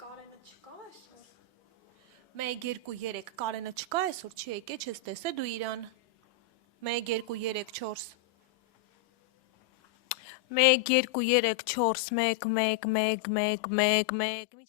Կարենը չկա այսօր։ 1 2 3 Կարենը չկա այսօր, չի եկե, չես տեսե դու իրան։ 1 2 3 4 1 2 3 4 1 1 1 1 1 1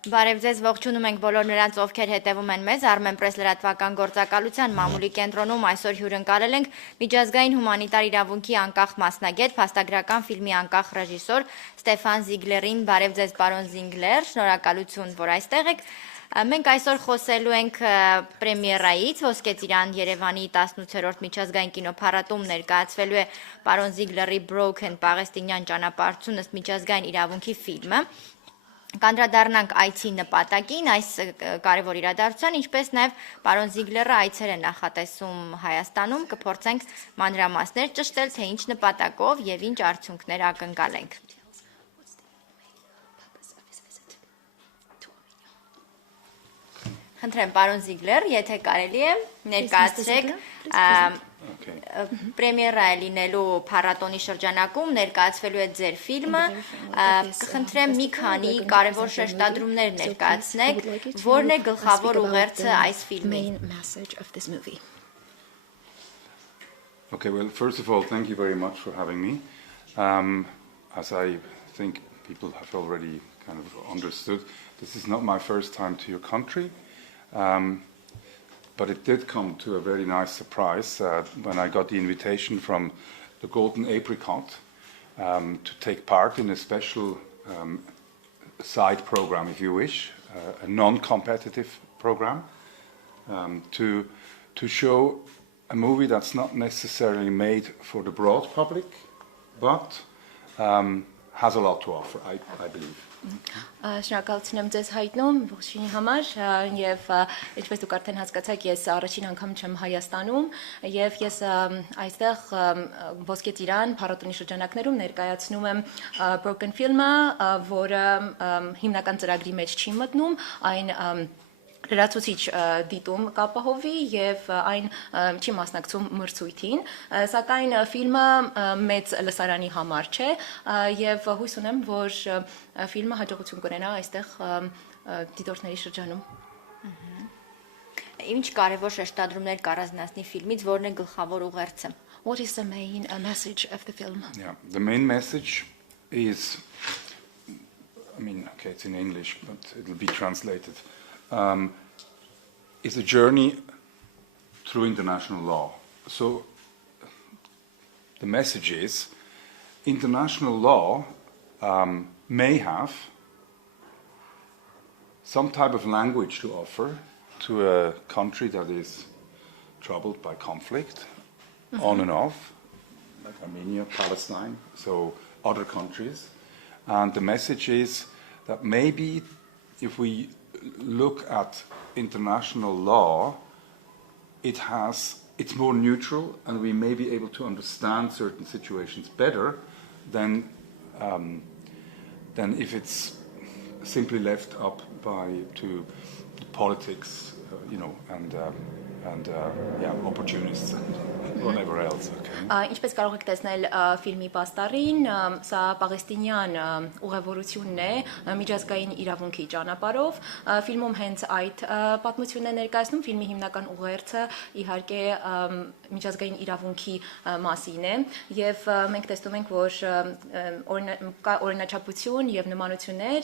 Բարև ձեզ, ողջունում ենք բոլոր նրանց, ովքեր հետևում են մեզ Armenpress լրատվական գործակալության մամուլի կենտրոնում այսօր հյուրընկալել ենք միջազգային հումանիտար իրավունքի անկախ մասնագետ, փաստագրական ֆիլմի անկախ ռեժիսոր Ստեֆան Զիգլերին։ Բարև ձեզ, պարոն Զիգլեր, շնորհակալություն, որ այստեղ եք։ Մենք այսօր խոսելու ենք պրեմիերայից, ոսկե ծիրան Երևանի 18-րդ միջազգային կինոփառատոնում ներկայացվելու է պարոն Զիգլերի Broken պաղեստինյան ճանապարհություն ըստ միջազգային իրավունքի ֆիլմը։ Կանդրադառնանք այցի նպատակին, այս կարևոր իրադարձության, ինչպես նաև պարոն Զիգլերը այցեր է նախատեսում Հայաստանում, կփորձենք մանրամասներ ճշտել, թե ինչ նպատակով եւ ինչ արդյունքներ ակնկալենք։ Խնդրեմ, պարոն Զիգլեր, եթե կարելի է, ներկայացրեք պրեմիերա է լինելու փառատոնի շրջանակում ներկայացվելու է ձեր ֆիլմը, կխնդրեմ մի քանի կարևոր շեշտադրումներ ներկայացնեք, որն է գլխավոր ուղերձը այս ֆիլմի։ Okay, well, first of all, thank you very much for having me. As I think people have already kind of understood, this is not my first time to your country. But it did come to a very nice surprise when I got the invitation from the Golden Apricot to take part in a special side program, if you wish, a non-competitive program, to show a movie that's not necessarily made for the broad public, but has a lot to offer, I believe. Շնորհակալություն եմ ձեզ հայտնում ողջույնի համար եւ ինչպես դուք արդեն հասկացաք ես առաջին անգամ եմ Հայաստանում եւ ես այստեղ ոսկե ծիրան փառատոնի շրջանակներում ներկայացնում եմ Broken ֆիլմը, որը հիմնական ծրագրի մեջ չի մտնում, այն լրացուցիչ դիտում կապահովի եւ այն չի մասնակցում մրցույթին, սակայն ֆիլմը մեծ լսարանի համար չէ եւ հույս ունեմ, որ ֆիլմը հաջողություն կունենա այստեղ դիտորդների շրջանում։ Ինչ կարևոր շեշտադրումներ կառանձնացնի ֆիլմից, որն է գլխավոր ուղերձը։ What is the main message of the film? Yeah, the main message is, I mean, okay, it's in English, but it'll be translated. Is a journey through international law. So the message is international law may have some type of language to offer to a country that is troubled by conflict, on and off, like Armenia, Palestine, so other countries. And the message is that maybe if we look at international law, it's more neutral, and we may be able to understand certain situations better than if it's simply left up to politics, and opportunists and whatever else. Okay. Ինչպես կարող եք տեսնել ֆիլմի պաստառին, սա պաղեստինյան ուղևորությունն է միջազգային իրավունքի ճանապարհով։ Ֆիլմում հենց այդ պատմությունն է ներկայացնում, ֆիլմի հիմնական ուղերձը իհարկե միջազգային իրավունքի մասին է, եւ մենք տեսնում ենք, որ կա օրինաչափություն եւ նմանություններ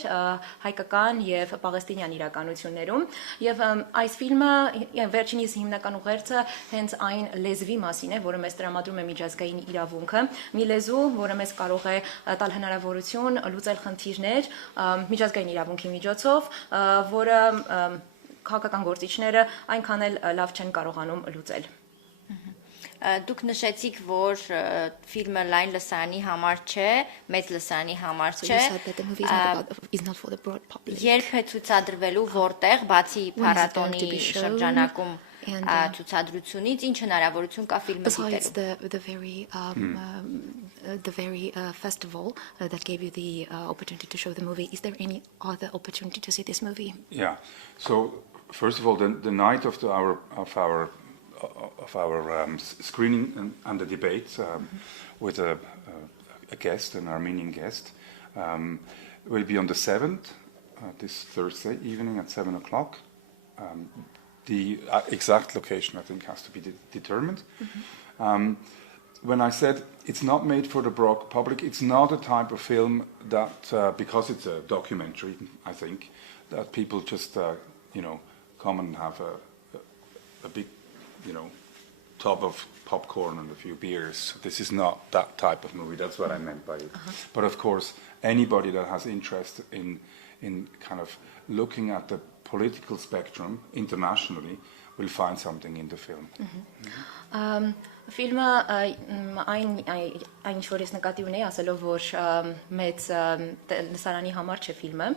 հայկական եւ պաղեստինյան իրականություններում, եւ այս ֆիլմը վերջինիս հիմնական ուղերձը հենց այն լեզվի մասին է, որը մեզ տրամադրում է միջազգային իրավունքը, մի լեզու, որը մեզ կարող է տալ հնարավորություն լուծել խնդիրներ միջազգային իրավունքի միջոցով, որը քաղաքական գործիչները այնքան էլ լավ չեն կարողանում լուծել։ Դուք նշեցիք, որ ֆիլմը լայն լսարանի համար չէ, մեծ լսարանի համար չէ։ Երբ է ցուցադրվելու, որտեղ, բացի փառատոնի շրջանակում ցուցադրությունից, ինչ հնարավորություն կա ֆիլմը The very festival that gave you the opportunity to show the movie. Is there any other opportunity to see this movie? Yeah. So first of all, the night of our screening and the debate with a guest, an Armenian guest, will be on the 7th, this Thursday evening at 7 o'clock. The exact location, I think, has to be determined. When I said it's not made for the broad public, it's not a type of film that, because it's a documentary, I think, that people just come and have a big tub of popcorn and a few beers. This is not that type of movie. That's what I meant by it. But of course, anybody that has interest in kind of looking at the political spectrum internationally will find something in the film. Ֆիլմը այն ինչ-որ ես նկատի ունեի ասելով, որ մեծ լսարանի համար չէ ֆիլմը,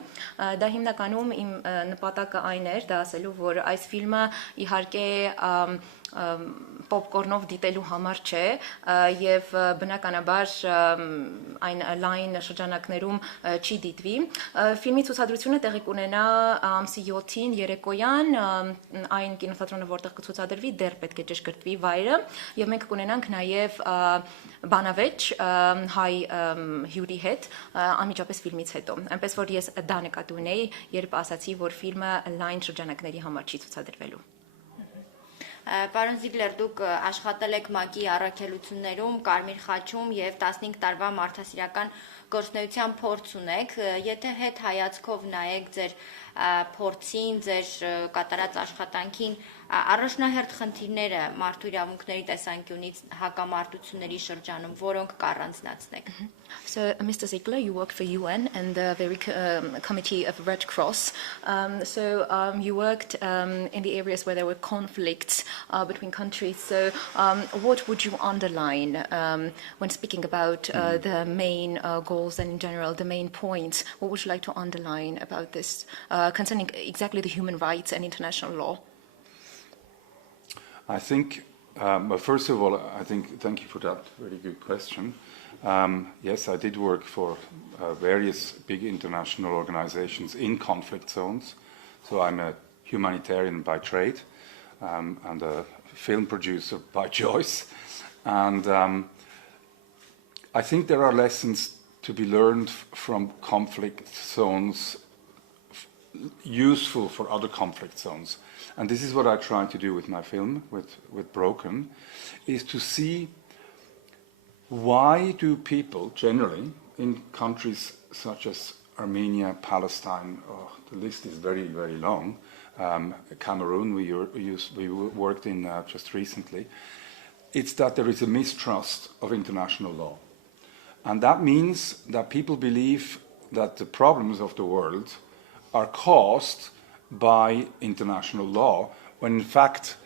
դա հիմնականում իմ նպատակը այն էր, դա ասելու, որ այս ֆիլմը իհարկե պոպկորնով դիտելու համար չէ եւ բնականաբար այն լայն շրջանակներում չի դիտվի։ Ֆիլմի ցուցադրությունը տեղի կունենա ամսի 7-ին երեկոյան այն կինոթատրոնը, որտեղ կցուցադրվի, դեռ պետք է ճշգրտվի վայրը եւ մենք կունենանք նաեւ բանավեճ հայ հյուրի հետ անմիջապես ֆիլմից հետո։ Այնպես որ ես դա նկատի ունեի, երբ ասացի, որ ֆիլմը լայն շրջանակների համար չի ցուցադրվելու։ Պարոն Զիգլեր, դուք աշխատել եք ՄԱԿ-ի առաքելություններում, Կարմիր խաչում եւ 15 տարվա մարդասիրական գործունեության փորձ ունեք, եթե հետ հայացքով նայեք ձեր փորձին, ձեր կատարած աշխատանքին, առաջնահերթ խնդիրները մարդու իրավունքների տեսանկյունից հակամարտությունների շրջանում, որոնք կառանձնացնեք։ So, Mr. Ziegler, you work for UN and the very committee of Red Cross. You worked in the areas where there were conflicts between countries. So, what would you underline when speaking about the main goals and in general the main points? What would you like to underline about this concerning exactly the human rights and international law? I think, well, first of all, thank you for that very good question. Yes, I did work for various big international organizations in conflict zones. So I'm a humanitarian by trade and a film producer by choice. And I think there are lessons to be learned from conflict zones useful for other conflict zones. And this is what I try to do with my film, with Broken, is to see why do people generally in countries such as Armenia, Palestine, the list is very, very long, Cameroon we worked in just recently, it's that there is a mistrust of international law. And that means that people believe that the problems of the world are caused by international law, when in fact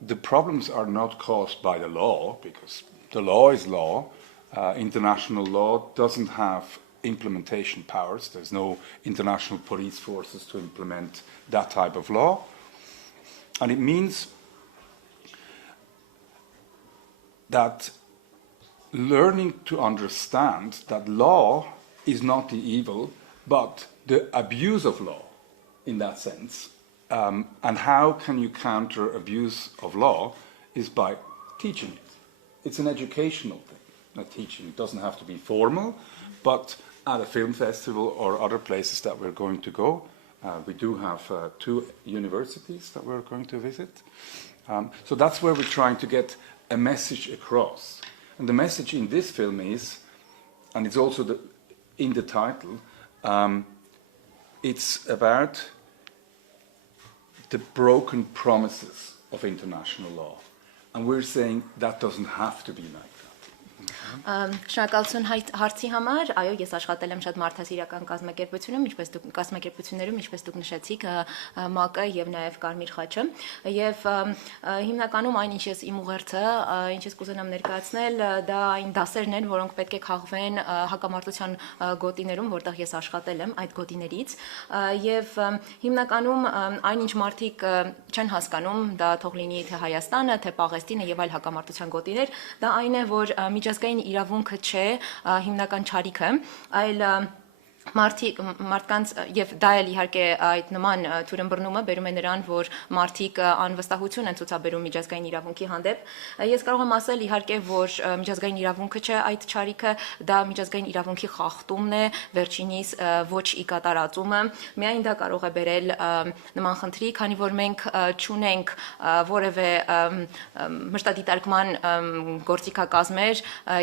the problems are not caused by the law, because the law is law. International law doesn't have implementation powers. There's no international police forces to implement that type of law. And it means that learning to understand that law is not the evil, but the abuse of law in that sense. And how can you counter abuse of law is by teaching it. It's an educational thing, not teaching. It doesn't have to be formal, but at a film festival or other places that we're going to go, we do have 2 universities that we're going to visit. So that's where we're trying to get a message across. And the message in this film is, and it's also in the title, it's about the broken promises of international law. And we're saying that doesn't have to be like that. Շնորհակալություն հարցի համար, այո, ես աշխատել եմ շատ մարդասիրական կազմակերպությունում, ինչպես դուք նշեցիք, ՄԱԿ-ը եւ նաեւ Կարմիր խաչը, եւ հիմնականում այն ինչ ես իմ ուղերձը, ինչ ես կուզենամ ներկայացնել, դա այն դասերն են, որոնք պետք է քաղվեն հակամարտության գոտիներում, որտեղ ես աշխատել եմ այդ գոտիներից, եւ հիմնականում այն ինչ մարդիկ չեն հասկանում, դա թող լինի թե Հայաստանը, թե Պաղեստինը եւ այլ հակամարտության գոտիներ, դա այն է, որ միջազգային իրավունքը չէ հիմնական չարիքը, այլ մարդկանց եւ դա էլ իհարկե այդ նման թյուրըմբռնումը բերում է նրան, որ մարդիկ անվստահություն են ցուցաբերում միջազգային իրավունքի հանդեպ։ Ես կարող եմ ասել իհարկե, որ միջազգային իրավունքը չէ այդ չարիքը, դա միջազգային իրավունքի խախտումն է, վերջինիս ոչ ի կատարածումը։ Միայն դա կարող է բերել նման խնդրի, քանի որ մենք չունենք որևէ մշտադիտարկման գործիքակազմեր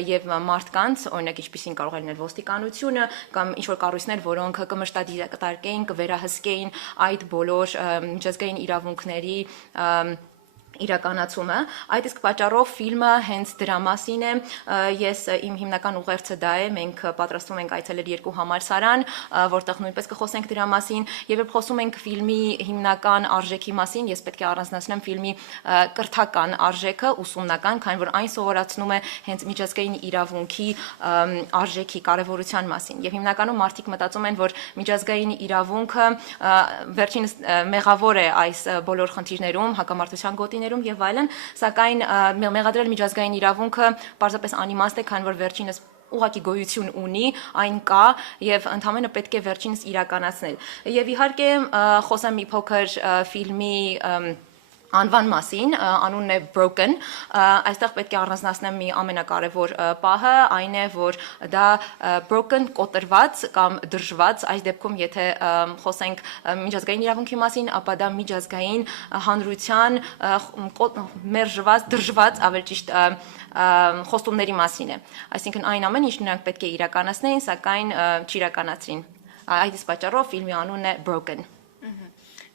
եւ մարդկանց, օրինակ ինչպիսին կարող է լինել ոստիկանությունը կամ ինչ որ կառույցներ, որոնք կմշտադիտարկեին, կվերահսկեին այդ բոլոր միջազգային իրավունքների իրականացումը, այդ իսկ պատճառով ֆիլմը հենց դրա մասին է, ես իմ հիմնական ուղերձը դա է, մենք պատրաստվում ենք այցելել 2 համալսարան, որտեղ նույնպես կխոսենք դրա մասին, եւ երբ խոսում ենք ֆիլմի հիմնական արժեքի մասին, ես պետք է առանձնացնեմ ֆիլմի կրթական արժեքը, ուսումնական, քանի որ այն սովորացնում է հենց միջազգային իրավունքի արժեքի կարեւորության մասին, եւ հիմնականում մարդիկ մտածում են, որ միջազգային իրավունքը վերջինս մեղավոր է այս բոլոր խնդիրներում, հակամարտության գոտիներում եւ այլն, սակայն մեղադրել միջազգային իրավունքը պարզապես անիմաստ է, քանի որ վերջինս ուղղակի գոյություն ունի, այն կա եւ ընդհանրապես պետք է վերջինս իրականացնել։ Եվ իհարկե խոսեմ մի փոքր ֆիլմի անվան մասին, անունն է Broken, այստեղ պետք է առանձնացնեմ մի ամենակարևոր պահը, այն է, որ դա broken կոտրված կամ դրժված, այս դեպքում եթե խոսենք միջազգային իրավունքի մասին, ապա դա միջազգային հանրության մերժված, դրժված, ավելի ճիշտ խոստումների մասին է։ Այսինքն այն ամեն ինչ նրանք պետք է իրականացնեին, սակայն չիրականացրին։ Այդ իսկ պատճառով ֆիլմի անունն է Broken։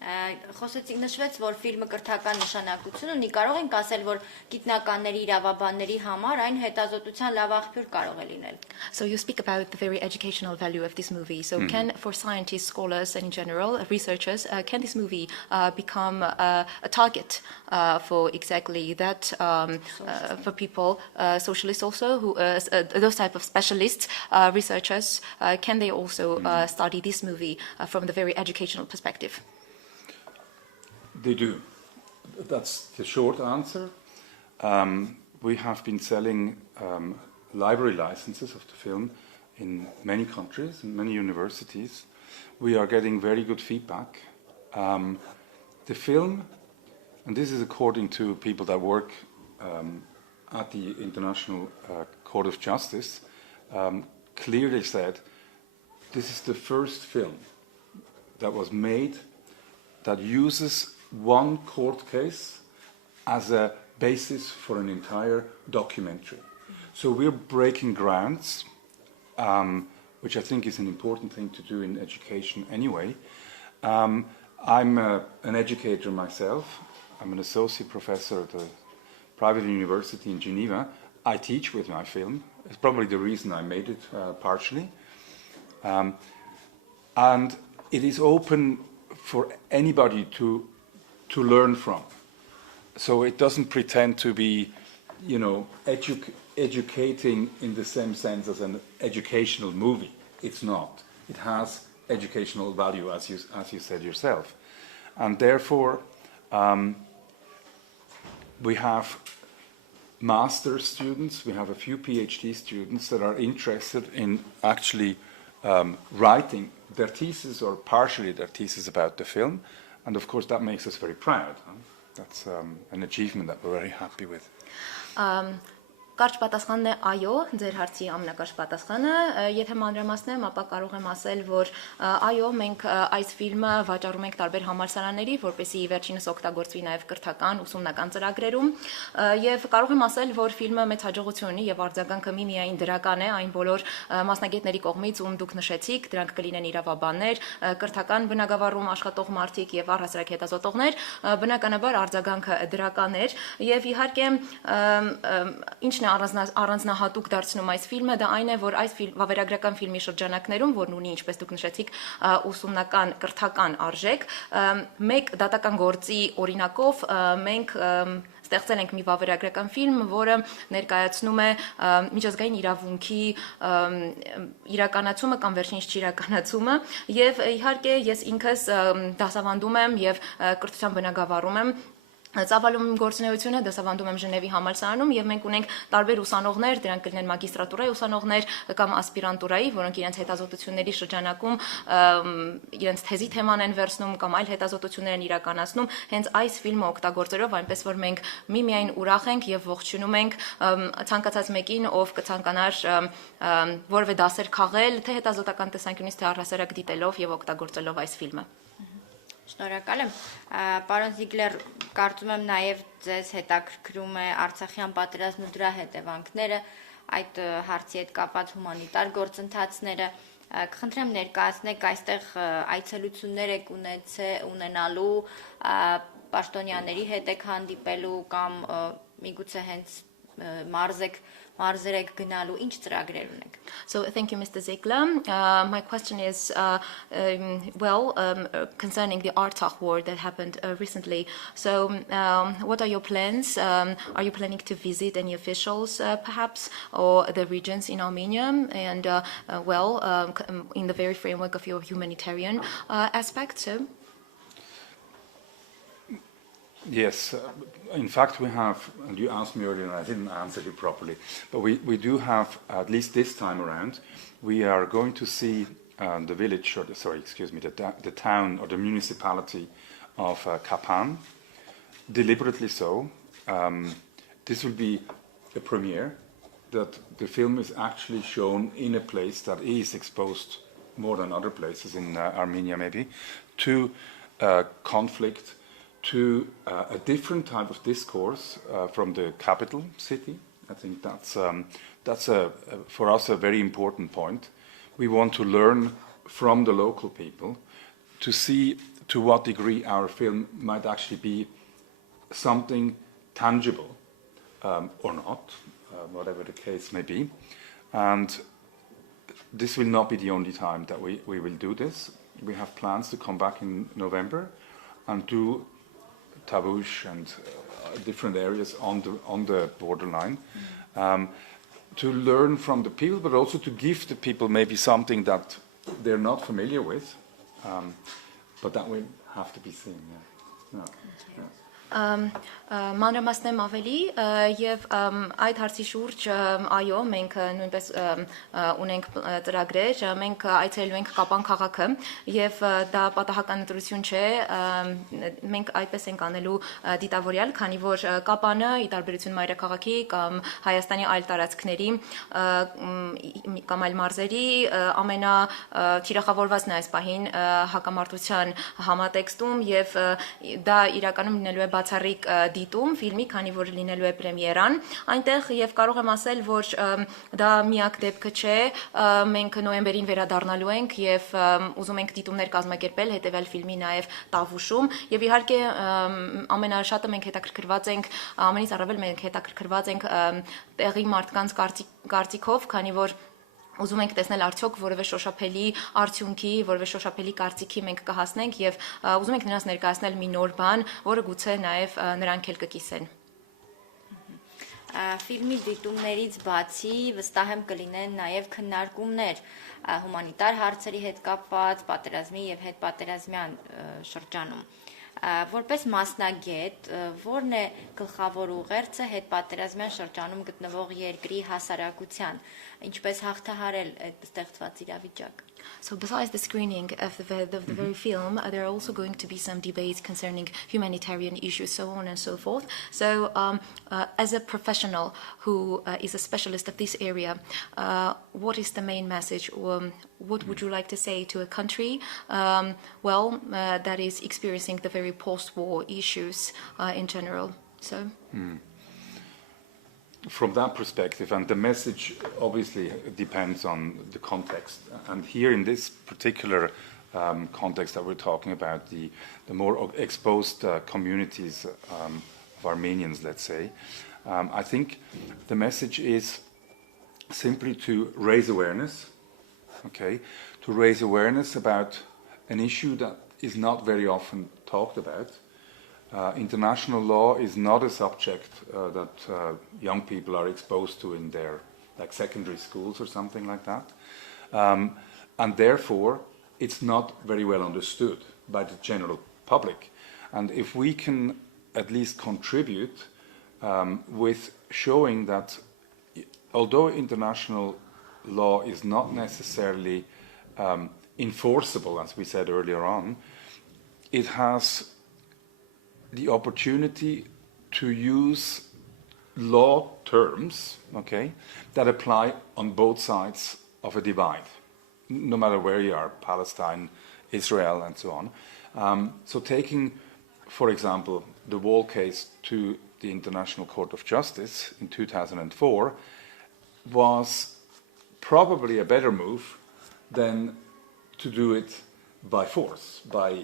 Խոսեցինք, նշվեց, որ ֆիլմը կրթական նշանակություն ունի, կարող ենք ասել, որ գիտնականների, իրավաբանների համար այն հետազոտության լավ աղբյուր կարող է լինել։ So you speak about the very educational value of this movie. So can, for scientists, scholars, and in general, researchers, can this movie become a target for exactly that, for people, socialists also, who those type of specialists, researchers, can they also study this movie from the very educational perspective? They do. That's the short answer. We have been selling library licenses of the film in many countries, in many universities. We are getting very good feedback. The film, and this is according to people that work at the International Court of Justice, clearly said this is the first film that was made that uses one court case as a basis for an entire documentary. So we're breaking grounds, which I think is an important thing to do in education anyway. I'm an educator myself. I'm an associate professor at a private university in Geneva. I teach with my film. It's probably the reason I made it, partially. And it is open for anybody to learn from. So it doesn't pretend to be, educating in the same sense as an educational movie. It's not. It has educational value, as you said yourself. And therefore, we have master's students, we have a few PhD students that are interested in actually writing their thesis or partially their thesis about the film. And of course, that makes us very proud. That's an achievement that we're very happy with. Կարճ պատասխանն է այո, ձեր հարցի ամենակարճ պատասխանը, եթե մանրամասնեմ, ապա կարող եմ ասել, որ այո, մենք այս ֆիլմը վաճառում ենք տարբեր համալսարանների, որպեսզի վերջինս օգտագործվի նաև կրթական, ուսումնական ծրագրերում, եւ կարող եմ ասել, որ ֆիլմը մեծ հաջողություն ունի եւ արձագանքը միմիայն դրական է այն բոլոր մասնագետների կողմից, ում դուք նշեցիք, դրանք կլինեն իրավաբաններ, կրթական բնագավառում աշխատող մարդիկ եւ առհասարակ հետազոտողներ, բնականաբար արձագանքը դրական էր եւ իհարկե ինչ առանձնահատուկ դարձնում այս ֆիլմը, դա այն է, որ այս վավերագրական ֆիլմի շրջանակներում, որն ունի, ինչպես դուք նշեցիք, ուսումնական կրթական արժեք, մեկ դատական գործի օրինակով մենք ստեղծել ենք մի վավերագրական ֆիլմ, որը ներկայացնում է միջազգային իրավունքի իրականացումը կամ վերջինիս չիրականացումը, եւ իհարկե ես ինքս դասավանդում եմ եւ կրթության բնագավառում եմ Ծավալում գործունեությունը դասավանդում եմ Ժնևի համալսարանում եւ մենք ունենք տարբեր ուսանողներ, դրանք կլինեն մագիստրատուրայի ուսանողներ կամ ասպիրանտուրայի, որոնք իրենց հետազոտությունների շրջանակում իրենց թեզի թեման են վերցնում կամ այլ հետազոտություններ են իրականացնում, հենց այս ֆիլմը օգտագործելով, այնպես որ մենք միմիայն ուրախ ենք եւ ողջունում ենք ցանկացած մեկին, ով կցանկանար որևէ դասեր քաղել, թե հետազոտական տեսանկյունից, թե առհասարակ դիտելով եւ օգտագործելով այս ֆիլմը։ Շնորհակալ եմ, պարոն Զիգլեր, կարծում եմ նաև ձեզ հետաքրքրում է Արցախյան պատերազմն ու դրա հետևանքները, այդ հարցի հետ կապված հումանիտար գործընթացները, Կխնդրեմ ներկայացնեք այստեղ այցելություններ եք ունենալու, պաշտոնյաների հետ եք հանդիպելու կամ միգուցե հենց մարզեր եք գնալու, ինչ ծրագրեր ունեք։ So thank you, Mr. Ziegler. My question is, concerning the art award that happened recently. So what are your plans? Are you planning to visit any officials, perhaps, or the regions in Armenia? And in the very framework of your humanitarian aspect, so? Yes, in fact we have, and you asked me earlier and I didn't answer you properly, but we do have, at least this time around, we are going to see the village, or the town or the municipality of Kapan, deliberately so. This will be a premiere, that the film is actually shown in a place that is exposed more than other places in Armenia maybe, to conflict, to a different type of discourse from the capital city. I think that's for us a very important point. We want to learn from the local people to see to what degree our film might actually be something tangible or not, whatever the case may be. And this will not be the only time that we will do this. We have plans to come back in November and do Tavush and different areas on the borderline, to learn from the people, but also to give the people maybe something that they're not familiar with, but that will have to be seen. Yeah. Մանրամասնեմ ավելի եւ այդ հարցի շուրջ այո մենք նույնպես ունենք ծրագրեր, մենք այցելելու ենք Կապան քաղաքը եւ դա պատահական ընտրություն չէ, մենք այդպես ենք անելու դիտավորյալ, քանի որ Կապանը ի տարբերություն մայրաքաղաքի կամ Հայաստանի այլ տարածքների կամ այլ մարզերի ամենաթիրախավորվածն է այս պահին հակամարտության համատեքստում եւ դա իրականում լինելու է բացառիկ դիտում ֆիլմի, քանի որ լինելու է պրեմիերան այնտեղ եւ կարող եմ ասել, որ դա միակ դեպքը չէ, մենք նոյեմբերին վերադառնալու ենք եւ ուզում ենք դիտումներ կազմակերպել, հետեւել ֆիլմի նաեւ Տավուշում եւ իհարկե ամենաշատը մենք հետաքրքրված ենք, ամենից առավել մենք հետաքրքրված ենք տեղի մարդկանց կարծիքով, քանի որ ուզում ենք տեսնել արդյոք որևէ շոշափելի արդյունքի, որևէ շոշափելի կարծիքի մենք կհասնենք եւ ուզում ենք նրանց ներկայացնել մի նոր բան, որը գուցե նաեւ նրանք էլ կկիսեն։ Ֆիլմի դիտումներից բացի վստահ եմ կլինեն նաեւ քննարկումներ հումանիտար հարցերի հետ կապված, պատերազմի եւ հետպատերազմյան շրջանում։ Որպես մասնագետ, որն է գլխավոր ուղերձը հետպատերազմյան շրջանում գտնվող երկրի հասարակության, ինչպես հաղթահարել այդ ստեղծված իրավիճակը։ So besides the screening of the very film, there are also going to be some debates concerning humanitarian issues, so on and so forth. So as a professional who is a specialist of this area, what is the main message? What would you like to say to a country that is experiencing the very post-war issues in general? So. From that perspective, and the message obviously depends on the context. And here in this particular context that we're talking about, the more exposed communities of Armenians, let's say, I think the message is simply to raise awareness, okay, to raise awareness about an issue that is not very often talked about. International law is not a subject that young people are exposed to in their secondary schools or something like that. And therefore, it's not very well understood by the general public. And if we can at least contribute with showing that although international law is not necessarily enforceable, as we said earlier on, it has the opportunity to use law terms, okay, that apply on both sides of a divide, no matter where you are, Palestine, Israel, and so on. So taking, for example, the Wall case to the International Court of Justice in 2004 was probably a better move than to do it by force, by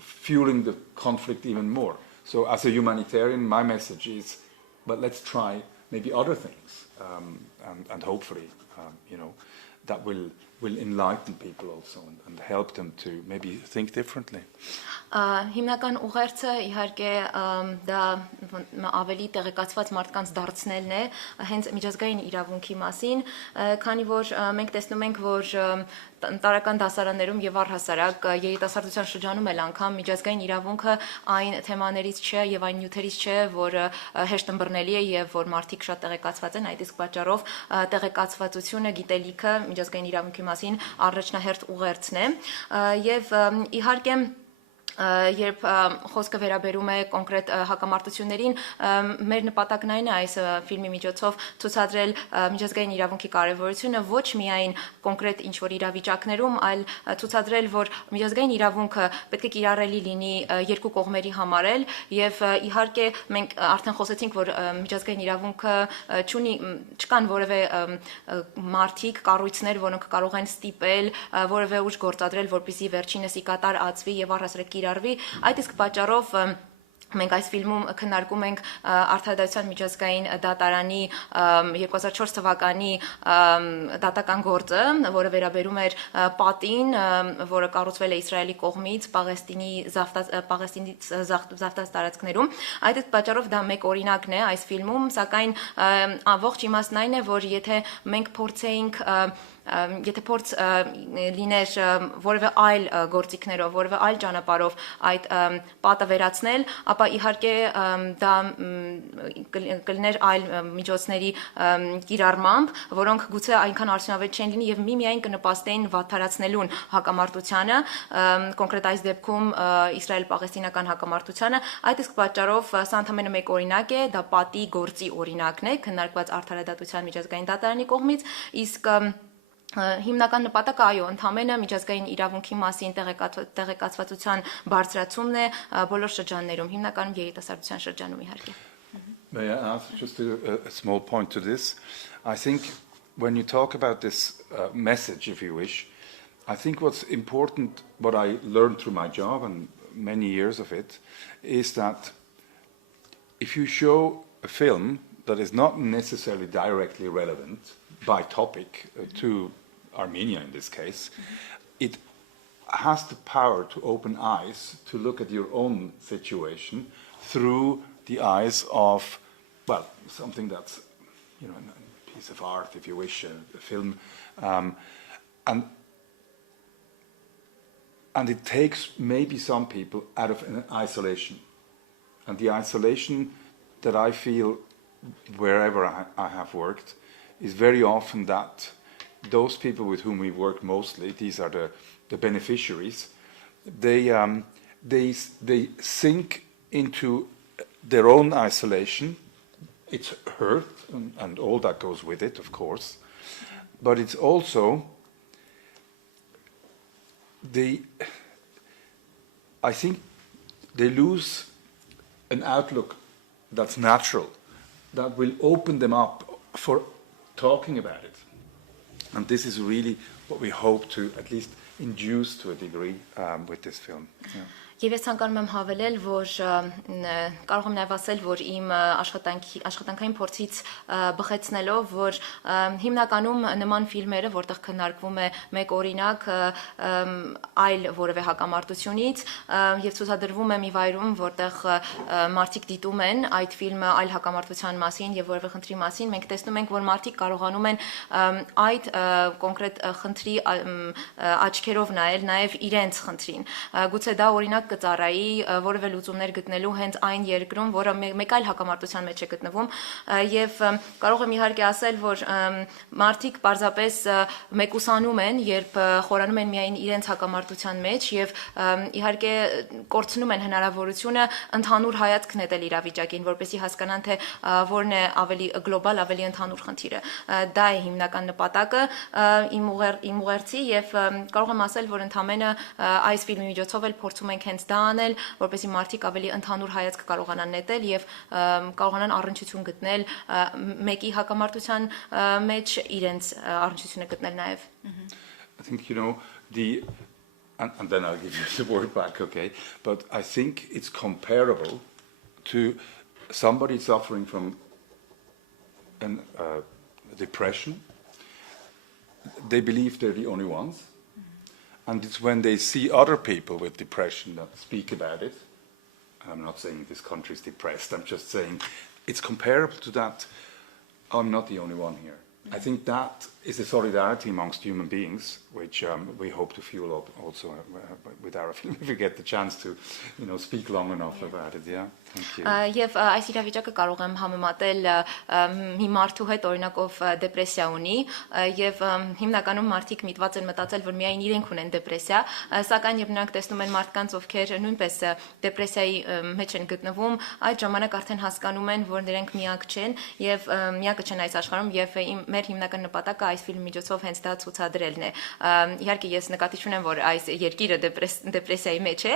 fueling the conflict even more. So as a humanitarian, my message is, but let's try maybe other things, and hopefully, that will enlighten people also and help them to maybe think differently. Հիմնական ուղերձը իհարկե դա ավելի տեղեկացված մարդկանց դարձնելն է հենց միջազգային իրավունքի մասին, քանի որ մենք տեսնում ենք, որ տարական դասարաններում եւ առհասարակ երիտասարդության շրջանում էլ անգամ միջազգային իրավունքը այն թեմաներից չէ եւ այն նյութերից չէ, որը հեշտ ըմբռնելի է եւ որ մարդիկ շատ տեղեկացված են, այդ իսկ պատճառով տեղեկացվածությունը, գիտելիքը միջազգային իրավունքի մասին առաջնահերթ ուղերձն է եւ իհարկե երբ խոսքը վերաբերում է կոնկրետ հակամարտություններին, մեր նպատակն այն է այս ֆիլմի միջոցով ցուցադրել միջազգային իրավունքի կարևորությունը ոչ միայն կոնկրետ ինչ-որ իրավիճակներում, այլ ցուցադրել, որ միջազգային իրավունքը պետք է կիրառելի լինի երկու կողմերի համար էլ եւ իհարկե մենք արդեն խոսեցինք, որ միջազգային իրավունքը չկան որևէ մարդիկ, կառույցներ, որոնք կարող են ստիպել որևէ ուժ գործադրել, որպեսզի վերջինս ի կատար ածվի եւ առհասարակ կիրառվի, այդ իսկ պատճառով մենք այս ֆիլմում քննարկում ենք Արդարադատության միջազգային դատարանի 2004 թվականի դատական գործը, որը վերաբերում էր պատին, որը կառուցվել է Իսրայելի կողմից Պաղեստինից զավթած տարածքներում։ Այդ իսկ պատճառով դա մեկ օրինակն է այս ֆիլմում, սակայն ամբողջ իմաստն այն է, որ եթե մենք փորձեինք եթե փորձ լիներ որևէ այլ գործիքներով, որևէ այլ ճանապարհով այդ պատը վերացնել, ապա իհարկե դա կլիներ այլ միջոցների կիրառմամբ, որոնք գուցե այնքան արդյունավետ չեն լինի եւ միմիայն կնպաստեին վատթարացնելուն հակամարտությանը, կոնկրետ այս դեպքում Իսրայել-Պաղեստինական հակամարտությանը, այդ իսկ պատճառով սա ընդհանրապես մեկ օրինակ է, դա պատի գործի օրինակն է, քննարկված Արդարադատության միջազգային դատարանի կողմից, իսկ հիմնական նպատակը այո, ընդհանրապես միջազգային իրավունքի մասին տեղեկացվածության բարձրացումն է բոլոր շրջաններում, հիմնականում երիտասարդության շրջանում իհարկե։ May I ask just a small point to this? I think when you talk about this message, if you wish, I think what's important, what I learned through my job and many years of it, is that if you show a film that is not necessarily directly relevant by topic to Armenia in this case, it has the power to open eyes to look at your own situation through the eyes of, well, something that's, a piece of art, if you wish, a film, and it takes maybe some people out of an isolation, and the isolation that I feel wherever I have worked is very often that those people with whom we work mostly, these are the beneficiaries, they sink into their own isolation. It's hurt and all that goes with it, of course, but it's also I think they lose an outlook that's natural, that will open them up for talking about it. And this is really what we hope to at least induce to a degree with this film. Yeah. Եվ ես ցանկանում եմ հավելել, որ կարող եմ նաև ասել, որ իմ աշխատանքային փորձից բխեցնելով, որ հիմնականում նման ֆիլմերը, որտեղ քննարկվում է մեկ օրինակ այլ որևէ հակամարտությունից եւ ցուցադրվում է մի վայրում, որտեղ մարդիկ դիտում են այդ ֆիլմը այլ հակամարտության մասին եւ որևէ խնդրի մասին, մենք տեսնում ենք, որ մարդիկ կարողանում են այդ կոնկրետ խնդրի աչքերով նայել նաեւ իրենց խնդրին։ Գուցե դա օրինակ կծառայի որևէ լուծումներ գտնելու հենց այն երկրում, որը մեկ այլ հակամարտության մեջ է գտնվում, եւ կարող եմ իհարկե ասել, որ մարդիկ պարզապես մեկուսանում են, երբ խորանում են միայն իրենց հակամարտության մեջ եւ իհարկե կորցնում են հնարավորությունը ընդհանուր հայացք նետել իրավիճակին, որպեսզի հասկանան, թե որն է ավելի գլոբալ, ավելի ընդհանուր խնդիրը։ Դա է հիմնական նպատակը իմ ուղերձի եւ կարող եմ ասել, որ ընդհանրապես այս ֆիլմի միջոցով էլ փորձում ենք հենց դա անել, որպեսզի մարդիկ ավելի ընդհանուր հայացք կարողանան նետել եւ կարողանան առնչություն գտնել մեկի հակամարտության մեջ իրենց առնչությունը գտնել նաեւ։ I think, and then I'll give you the word back, okay? But I think it's comparable to somebody suffering from depression. They believe they're the only ones. And it's when they see other people with depression that speak about it. And I'm not saying this country is depressed, I'm just saying it's comparable to that. I'm not the only one here. I think that is a solidarity amongst human beings, which we hope to fuel also with our film, if we get the chance to, speak long enough about it. Yeah, thank you. Եվ այս իրավիճակը կարող եմ համեմատել մի մարդու հետ, օրինակ ով դեպրեսիա ունի, եւ հիմնականում մարդիկ միտված են մտածել, որ միայն իրենք ունեն դեպրեսիա, սակայն երբ նրանք տեսնում են մարդկանց, ովքեր նույնպես դեպրեսիայի մեջ են գտնվում, այդ ժամանակ արդեն հասկանում են, որ նրանք միակ չեն եւ միակը չեն այս աշխարհում եւ մեր հիմնական նպատակը այս ֆիլմի միջոցով հենց դա ցուցադրելն է։ Իհարկե ես նկատի չունեմ, որ այս երկիրը դեպրեսիայի մեջ է,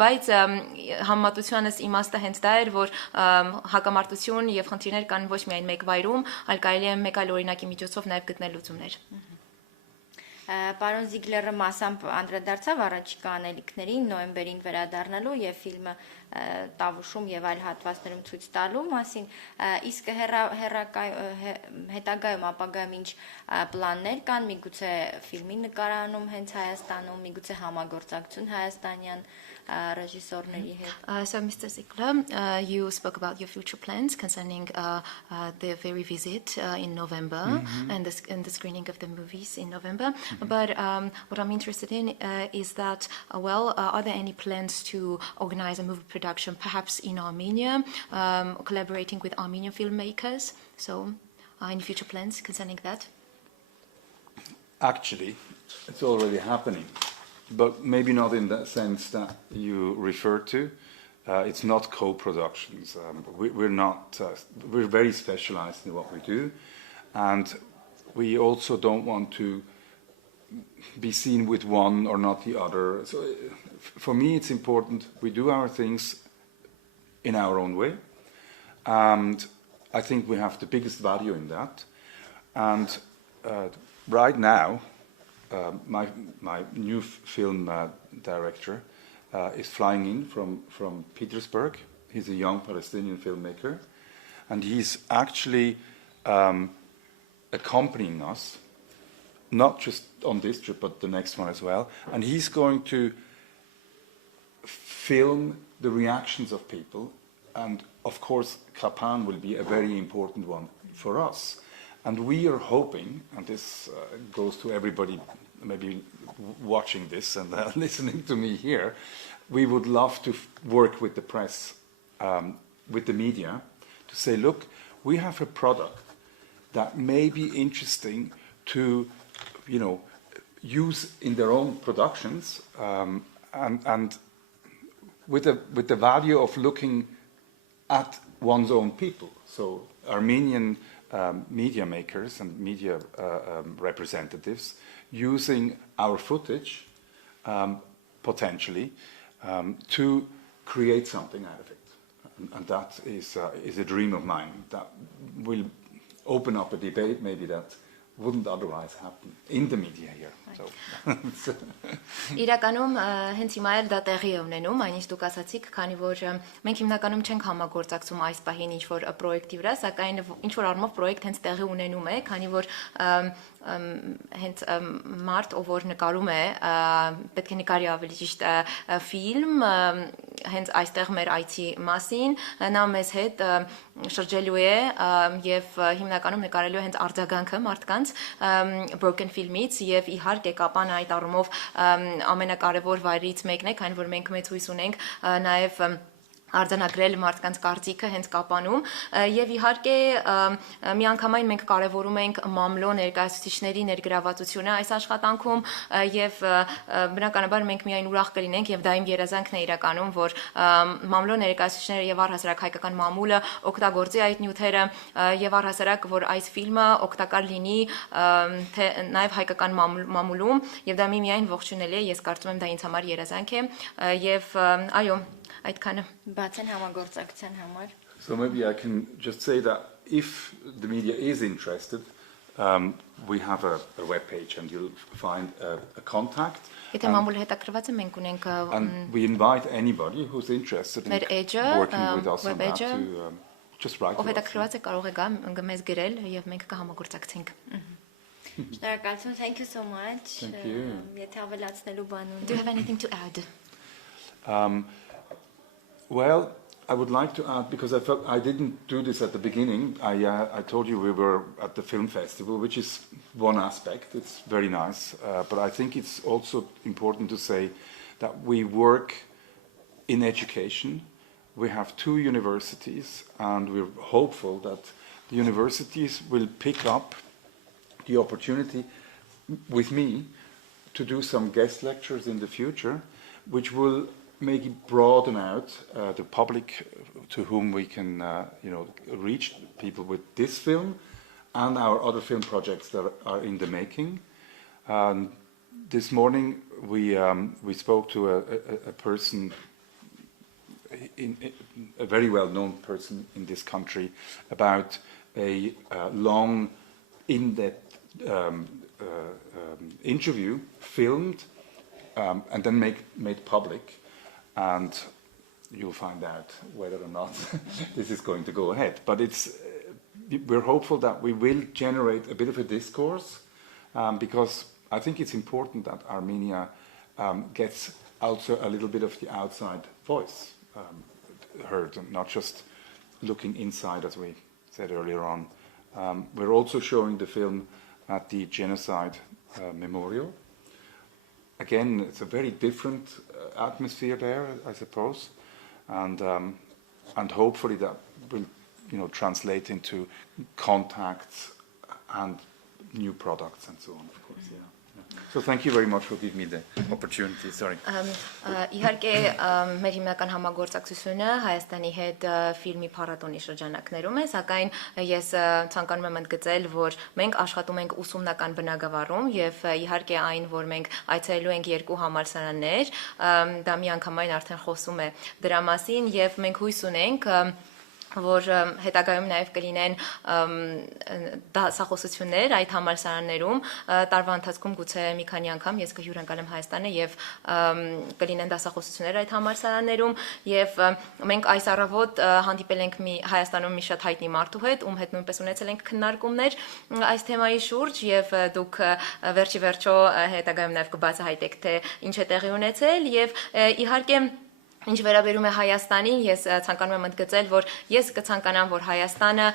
բայց համեմատությանս իմաստը հենց դա էր, որ հակամարտություն եւ խնդիրներ կան ոչ միայն մեկ վայրում, այլ կարելի է մեկ այլ օրինակի միջոցով նաեւ գտնել լուծումներ։ Պարոն Զիգլերը մասամբ անդրադարձավ առաջիկա անելիքներին նոյեմբերին վերադառնալու եւ ֆիլմը տավուշում եւ այլ հատվածներում ցույց տալու մասին, իսկ հետագայում ապագայում ինչ պլաններ կան, միգուցե ֆիլմի նկարահանում հենց Հայաստանում, միգուցե համագործակցություն հայաստանյան ռեժիսորների հետ։ So Mr. Ziegler, you spoke about your future plans concerning the very visit in November and the screening of the movies in November. But what I'm interested in is that, are there any plans to organize a movie production, perhaps in Armenia, collaborating with Armenian filmmakers? So, any future plans concerning that? Actually, it's already happening. But maybe not in the sense that you referred to. It's not co-productions. We're very specialized in what we do. And we also don't want to be seen with one or not the other. So for me, it's important we do our things in our own way. And I think we have the biggest value in that. And right now, my new film director is flying in from Petersburg. He's a young Palestinian filmmaker, and he's actually accompanying us, not just on this trip, but the next one as well. And he's going to film the reactions of people, and of course, Kapan will be a very important one for us. And we are hoping, and this goes to everybody maybe watching this and listening to me here, we would love to work with the press, with the media, to say, look, we have a product that may be interesting to, use in their own productions, and with the value of looking at one's own people. So Armenian media makers and media representatives using our footage potentially to create something out of it, and that is a dream of mine that will open up a debate maybe that wouldn't otherwise happen in the media here. So. Իրականում հենց հիմա էլ դա տեղի է ունենում, այնինչ դուք ասացիք, քանի որ մենք հիմնականում չենք համագործակցում այս պահին ինչ-որ պրոյեկտի վրա, սակայն ինչ-որ առումով պրոյեկտ հենց տեղի ունենում է, քանի որ հենց մարդ, ով որ նկարում է, պետք է նկարի ավելի ճիշտ ֆիլմ, հենց այստեղ մեր այցի մասին, նա մեզ հետ շրջելու է եւ հիմնականում նկարելու է հենց արձագանքը մարդկանց broken film-ից եւ իհարկե կապան այդ առումով ամենակարևոր վայրից մեկն է, քանի որ մենք մեծ հույս ունենք նաեւ արձանագրել մարդկանց կարծիքը հենց կապանում եւ իհարկե միանգամայն մենք կարեւորում ենք մամլո ներկայացուցիչների ներգրավվածությունը այս աշխատանքում եւ բնականաբար մենք միայն ուրախ կլինենք եւ դա իմ երազանքն է իրականում որ մամլո ներկայացուցիչները եւ առհասարակ հայկական մամուլը օգտագործի այդ նյութերը եւ առհասարակ որ այս ֆիլմը օգտակար լինի թե նաեւ հայկական մամուլում եւ դա միայն ողջունել է ես կարծում եմ դա ինձ համար երազանք է եւ այո այդքանը բացեն համագործակցության համար So maybe I can just say that if the media is interested, we have a web page and you'll find a contact. Եթե մամուլը հետաքրված է, մենք ունենք And we invite anybody who's interested in մեր էջը, working with us on web that էջը, to just write ով to us. հետաքրված է կարող է գա մեզ գրել եւ մենք կհամագործակցենք։ Շնորհակալություն, thank you so much. Thank you. Եթե ավելացնելու բան ունի։ Do you have anything to add? Well, I would like to add, because I felt I didn't do this at the beginning. I told you we were at the film festival, which is one aspect. It's very nice, but I think it's also important to say that we work in education. We have 2 universities, and we're hopeful that the universities will pick up the opportunity with me to do some guest lectures in the future, which will make it broaden out the public to whom we can reach people with this film and our other film projects that are in the making. This morning we spoke to a person, a very well-known person in this country, about a long, in-depth interview filmed and then made public. And you'll find out whether or not this is going to go ahead. But we're hopeful that we will generate a bit of a discourse, because I think it's important that Armenia gets also a little bit of the outside voice heard, and not just looking inside, as we said earlier on. We're also showing the film at the Genocide Memorial. Again, it's a very different atmosphere there, I suppose, and hopefully that will, translate into contacts and new products and so on, of course. Yeah. So thank you very much for giving me the opportunity. Sorry. Իհարկե մեր հիմնական համագործակցությունը Հայաստանի հետ ֆիլմի փառատոնի շրջանակներում է, սակայն ես ցանկանում եմ ընդգծել, որ մենք աշխատում ենք ուսումնական բնագավառում եւ իհարկե այն, որ մենք այցելելու ենք 2 համալսարաններ, դա միանգամայն արդեն խոսում է դրա մասին եւ մենք հույս ունենք, որ հետագայում նաև կլինեն դասախոսություններ այդ համալսարաններում, տարվա ընթացքում գուցե մի քանի անգամ ես կհյուրընկալեմ Հայաստանը եւ կլինեն դասախոսություններ այդ համալսարաններում եւ մենք այս առավոտ հանդիպել ենք Հայաստանում մի շատ հայտնի մարդու հետ, ում հետ նույնպես ունեցել ենք քննարկումներ այս թեմայի շուրջ եւ դուք վերջի վերջո հետագայում նաև կբացահայտեք թե ինչ է տեղի ունեցել եւ իհարկե Ինչ վերաբերում է Հայաստանին, ես ցանկանում եմ ընդգծել, որ ես կցանկանամ, որ Հայաստանը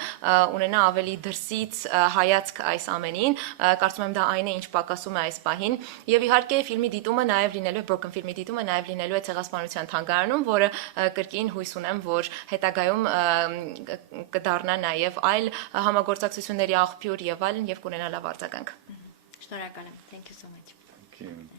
ունենա ավելի դրսից հայացք այս ամենին, կարծում եմ դա այն է, ինչ պակասում է այս պահին, եւ իհարկե ֆիլմի դիտումը նաեւ լինելու է Broken ֆիլմի դիտումը նաեւ լինելու է Ցեղասպանության թանգարանում, որը կրկին հույս ունեմ, որ հետագայում կդառնա նաեւ այլ համագործակցությունների աղբյուր եւ այլն եւ կունենա լավ արձագանք։ Շնորհակալ եմ. Thank you so much. Thank you.